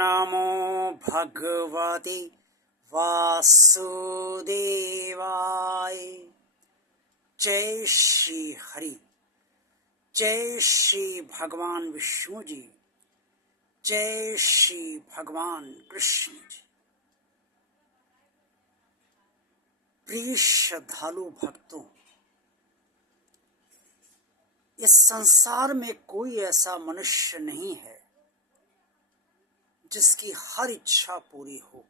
नमो भगवते वासुदेवाय। जय श्री हरि, जय श्री भगवान विष्णु जी, जय श्री भगवान कृष्ण जी। प्रिय श्रद्धालु भक्तों, इस संसार में कोई ऐसा मनुष्य नहीं है जिसकी हर इच्छा पूरी हो।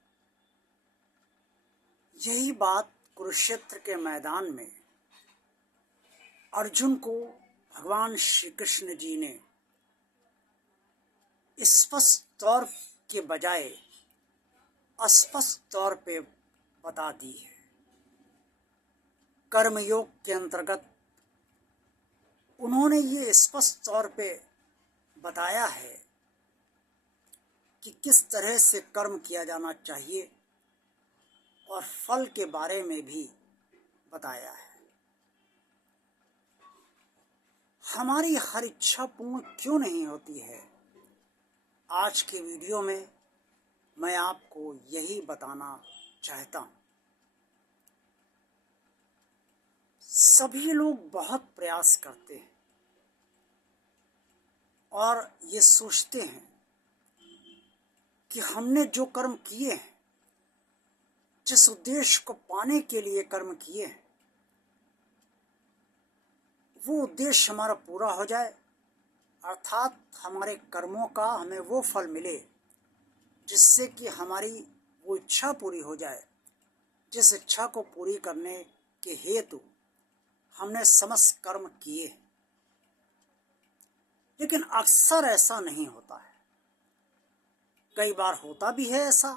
यही बात कुरुक्षेत्र के मैदान में अर्जुन को भगवान श्री कृष्ण जी ने स्पष्ट तौर के बजाय अस्पष्ट तौर पे बता दी है। कर्मयोग के अंतर्गत उन्होंने ये स्पष्ट तौर पे बताया है कि किस तरह से कर्म किया जाना चाहिए और फल के बारे में भी बताया है। हमारी हर इच्छा पूर्ण क्यों नहीं होती है, आज के वीडियो में मैं आपको यही बताना चाहता हूँ। सभी लोग बहुत प्रयास करते हैं और ये सोचते हैं कि हमने जो कर्म किए हैं, जिस उद्देश्य को पाने के लिए कर्म किए हैं, वो उद्देश्य हमारा पूरा हो जाए, अर्थात हमारे कर्मों का हमें वो फल मिले जिससे कि हमारी वो इच्छा पूरी हो जाए, जिस इच्छा को पूरी करने के हेतु हमने समस्त कर्म किए। लेकिन अक्सर ऐसा नहीं होता है। कई बार होता भी है ऐसा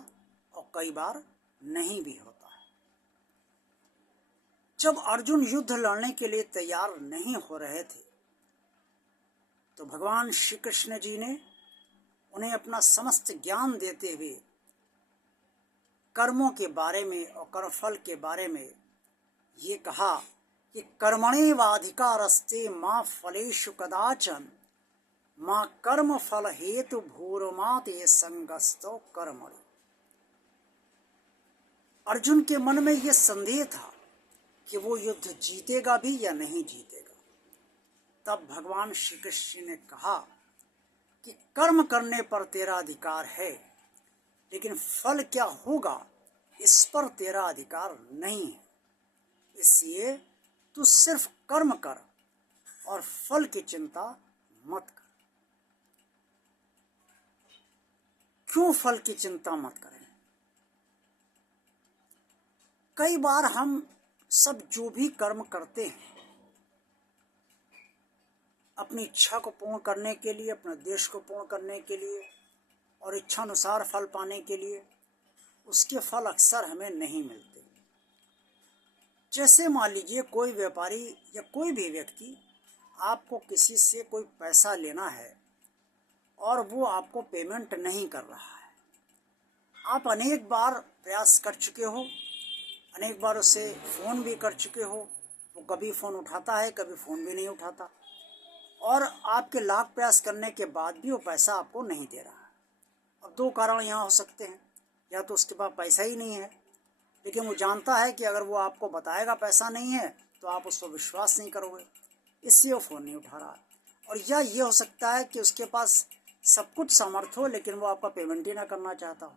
और कई बार नहीं भी होता है। जब अर्जुन युद्ध लड़ने के लिए तैयार नहीं हो रहे थे तो भगवान श्री कृष्ण जी ने उन्हें अपना समस्त ज्ञान देते हुए कर्मों के बारे में और कर्मफल के बारे में ये कहा कि कर्मणेवाधिकारस्ते मां फलेषु कदाचन मां कर्म फल हेतु भूरमा ते संगस्तो कर्मणि। अर्जुन के मन में यह संदेह था कि वो युद्ध जीतेगा भी या नहीं जीतेगा। तब भगवान श्री कृष्ण ने कहा कि कर्म करने पर तेरा अधिकार है, लेकिन फल क्या होगा इस पर तेरा अधिकार नहीं है। इसलिए तू सिर्फ कर्म कर और फल की चिंता मत कर। क्यों फल की चिंता मत करें? कई बार हम सब जो भी कर्म करते हैं अपनी इच्छा को पूर्ण करने के लिए, अपने उद्देश्य को पूर्ण करने के लिए और इच्छानुसार फल पाने के लिए, उसके फल अक्सर हमें नहीं मिलते। जैसे मान लीजिए कोई व्यापारी या कोई भी व्यक्ति आपको किसी से कोई पैसा लेना है और वो आपको पेमेंट नहीं कर रहा है। आप अनेक बार प्रयास कर चुके हो, अनेक बार उसे फ़ोन भी कर चुके हो, वो कभी फ़ोन उठाता है, कभी फ़ोन भी नहीं उठाता, और आपके लाख प्रयास करने के बाद भी वो पैसा आपको नहीं दे रहा है। अब दो कारण यहाँ हो सकते हैं, या तो उसके पास पैसा ही नहीं है, लेकिन वो जानता है कि अगर वो आपको बताएगा पैसा नहीं है तो आप उस पर विश्वास नहीं करोगे, इसलिए वो फ़ोन नहीं उठा रहा। और या ये हो सकता है कि उसके पास सब कुछ सामर्थ्य हो लेकिन वो आपका पेमेंट ही ना करना चाहता हो।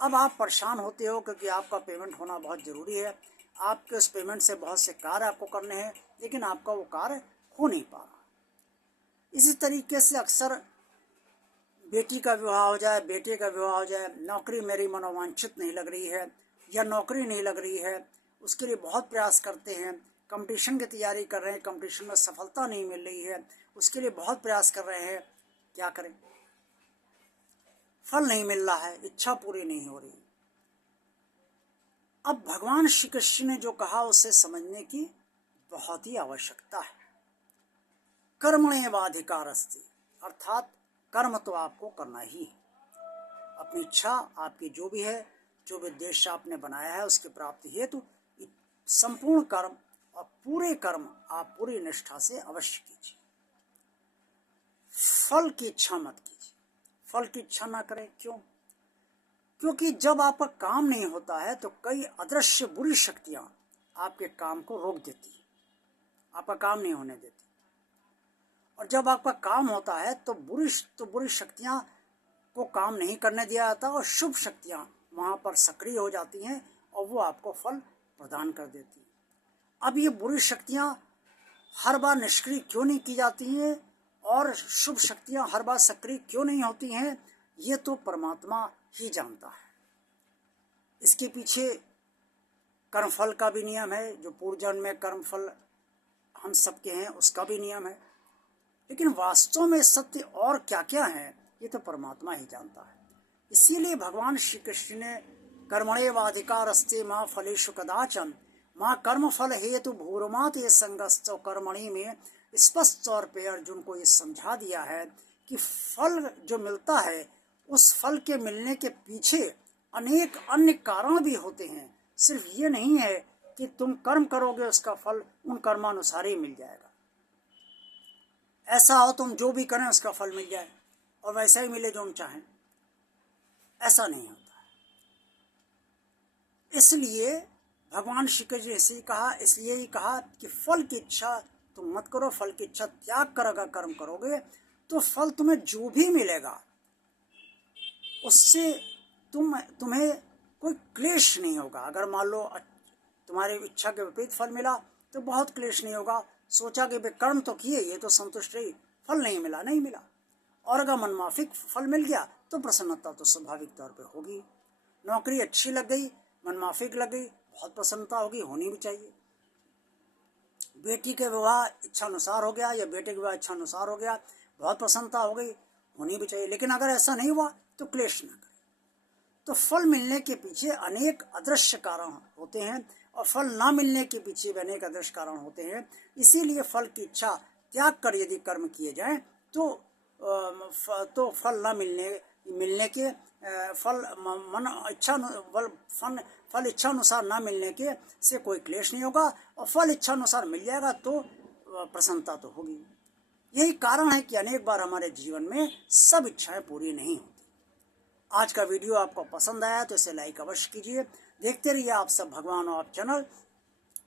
अब आप परेशान होते हो क्योंकि आपका पेमेंट होना बहुत ज़रूरी है, आपके उस पेमेंट से बहुत से कार्य आपको करने हैं, लेकिन आपका वो कार्य हो नहीं पा रहा। इसी तरीके से अक्सर बेटी का विवाह हो जाए, बेटे का विवाह हो जाए, नौकरी मेरी मनोवांछित नहीं लग रही है या नौकरी नहीं लग रही है, उसके लिए बहुत प्रयास करते हैं, कंपटीशन की तैयारी कर रहे हैं, कंपटीशन में सफलता नहीं मिल रही है, उसके लिए बहुत प्रयास कर रहे हैं, क्या करें? फल नहीं मिल रहा है, इच्छा पूरी नहीं हो रही। अब भगवान श्री कृष्ण ने जो कहा उसे समझने की बहुत ही आवश्यकता है। कर्मण्येवाधिकारस्ते, अर्थात कर्म तो आपको करना ही है। अपनी इच्छा आपकी जो भी है, जो भी उद्देश्य आपने बनाया है उसकी प्राप्ति हेतु संपूर्ण कर्म और पूरे कर्म आप पूरी निष्ठा से अवश्य कीजिए। फल की इच्छा मत कीजिए। फल की इच्छा ना करें। क्यों? क्योंकि जब आपका काम नहीं होता है तो कई अदृश्य बुरी शक्तियां आपके काम को रोक देती है, आपका काम नहीं होने देती। और जब आपका काम होता है तो बुरी शक्तियां को काम नहीं करने दिया जाता और शुभ शक्तियां वहां पर सक्रिय हो जाती हैं और वो आपको फल प्रदान कर देती हैं। अब ये बुरी शक्तियां हर बार निष्क्रिय क्यों नहीं की जाती हैं और शुभ शक्तियां हर बार सक्रिय क्यों नहीं होती हैं, ये तो परमात्मा ही जानता है। इसके पीछे कर्मफल का भी नियम है, जो पूर्व जन्म में कर्मफल हम सबके हैं उसका भी नियम है। लेकिन वास्तव में सत्य और क्या क्या है ये तो परमात्मा ही जानता है। इसीलिए भगवान श्री कृष्ण ने कर्मण्येवाधिकारस्ते मां फलेषु कदाचन मां कर्म फल हेतु भूरमात ये संगस्त कर्मणि में स्पष्ट तौर पे अर्जुन को ये समझा दिया है कि फल जो मिलता है उस फल के मिलने के पीछे अनेक अन्य कारण भी होते हैं। सिर्फ ये नहीं है कि तुम कर्म करोगे उसका फल उन कर्मानुसार ही मिल जाएगा। ऐसा हो तुम जो भी करें उसका फल मिल जाए और वैसा ही मिले जो हम चाहें, ऐसा नहीं होता है। इसलिए भगवान श्री कृष्ण ने कहा, इसलिए ही कहा कि फल की इच्छा तुम मत करो, फल की इच्छा त्याग कर अगर कर्म करोगे तो फल तुम्हें जो भी मिलेगा उससे तुम्हें कोई क्लेश नहीं होगा। अगर मान लो तुम्हारी इच्छा के विपरीत फल मिला तो बहुत क्लेश नहीं होगा। सोचा कि वे कर्म तो किए, ये तो संतुष्ट रही, फल नहीं मिला, नहीं मिला। और अगर मनमाफिक फल मिल गया तो प्रसन्नता तो स्वाभाविक तौर पे होगी। नौकरी अच्छी लग गई, मनमाफिक लग गई, बहुत प्रसन्नता होगी, होनी भी चाहिए। बेटी के विवाह इच्छानुसार हो गया या बेटे के विवाह इच्छानुसार हो गया, बहुत प्रसन्नता हो गई, होनी भी चाहिए। लेकिन अगर ऐसा नहीं हुआ तो क्लेश न करें। तो फल मिलने के पीछे अनेक अदृश्य कारण होते हैं और फल ना मिलने के पीछे भी अनेक अदृश्य कारण होते हैं। इसीलिए फल की इच्छा त्याग कर यदि कर्म किए जाएं तो फल ना मिलने के फल इच्छा अनुसार ना मिलने के से कोई क्लेश नहीं होगा और फल इच्छा अनुसार मिल जाएगा तो प्रसन्नता तो होगी। यही कारण है कि अनेक बार हमारे जीवन में सब इच्छाएं पूरी नहीं होती। आज का वीडियो आपको पसंद आया तो इसे लाइक अवश्य कीजिए। देखते रहिए आप सब भगवान आप चैनल।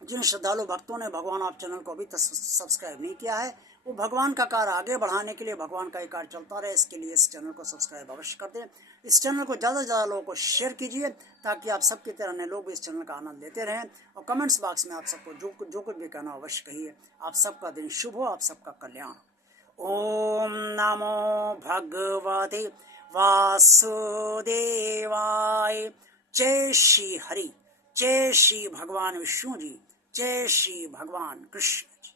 जिन श्रद्धालु भक्तों ने भगवान आप चैनल को अभी तक सब्सक्राइब नहीं किया है वो भगवान का कार्य आगे बढ़ाने के लिए, भगवान का कार्य चलता रहे, इसके लिए इस चैनल को सब्सक्राइब अवश्य कर दें। इस चैनल को ज़्यादा से ज़्यादा लोगों को शेयर कीजिए ताकि आप सबकी तरह अन्य लोग भी इस चैनल का आनंद लेते रहें। और कमेंट्स बॉक्स में आप सबको जो कुछ भी कहना अवश्य कहिए। आप सबका दिन शुभ हो, आप सबका कल्याण। ओम नमो भगवते वासुदेवाय। जय श्री हरि, जय श्री भगवान विष्णु जी, जय श्री भगवान कृष्ण जी।